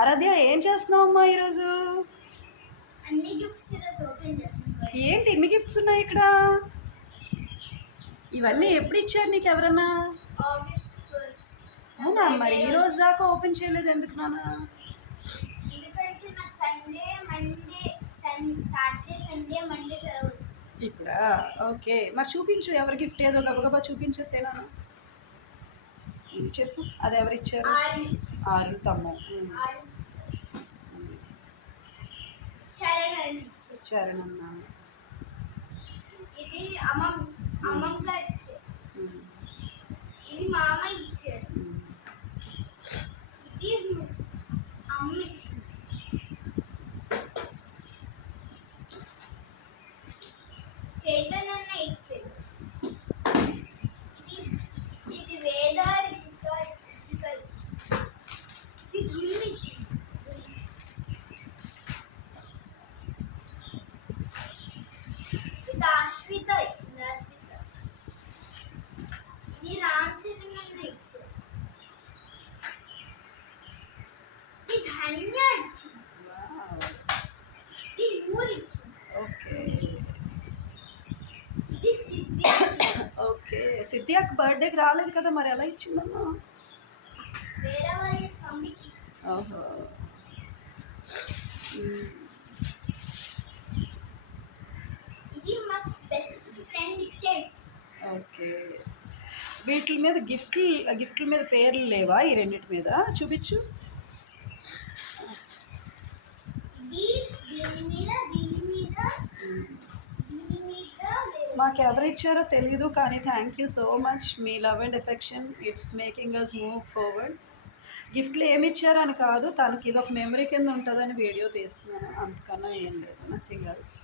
ఆరాధ్య ఏం చేస్తున్నావు అమ్మా ఈరోజు? అన్ని గిఫ్ట్స్ ఈరోజు ఓపెన్ చేస్తున్నాను. ఏంటి ఇన్ని గిఫ్ట్స్ ఉన్నాయి ఇక్కడ? ఇవన్నీ ఎప్పుడు ఇచ్చారు నీకు ఎవరన్నా? August 1st. అవునా? మరి ఈ రోజు దాకా ఓపెన్ చేయలేదు ఎందుకు నాన్న? ఎందుకంటే నాకు సాటర్డే సండే మండే సెలవు వచ్చింది. ఇప్పుడా? ఓకే, మరి చూపించు ఎవరి గిఫ్ట్ ఏదో గబగబా చూపించేసేనా? చెప్పు, అది ఎవరిచ్చారు? ఆరు తమ్ము చరణ్. ఇది అమ్మమ్మ ఇచ్చారు. ఇది మామ ఇచ్చారు. ఇది అమ్మ ఇచ్చింది. చైతన్య ఇచ్చారు. ఇది వేద రిషిక ఇది ధుని ఇచ్చింది. ఇది ఆశ్రిత ఇచ్చింది. ఇది రామచంద్రన్ ఇచ్చారు. ఇది ధన్య ఇచ్చింది. ఇది ఊరు ఇచ్చింది. ఓకే ఇది సిద్ధి. ఓకే, సిద్ధియాకి బర్త్డేకి రాలేదు కదా, మరి ఎలా ఇచ్చిందమ్మా? వేరే వాళ్ళకి పంపించి. ఓహో. ఇది మా బెస్ట్ ఫ్రెండ్ ఇచ్చేది. ఓకే, వీటి మీద గిఫ్ట్ల మీద పేర్లు లేవా? ఈ రెండింటి మీద చూపించు. మాకు ఎవరు ఇచ్చారో తెలీదు, కానీ థ్యాంక్ యూ సో మచ్. మీ love and affection it's making us move forward. గిఫ్ట్లు ఏమి ఇచ్చారని కాదు, తనకి ఇది ఒక మెమరీ కింద ఉంటుందని వీడియో తీస్తున్నాను, అంతకన్నా ఏం లేదు, నథింగ్ ఎల్స్.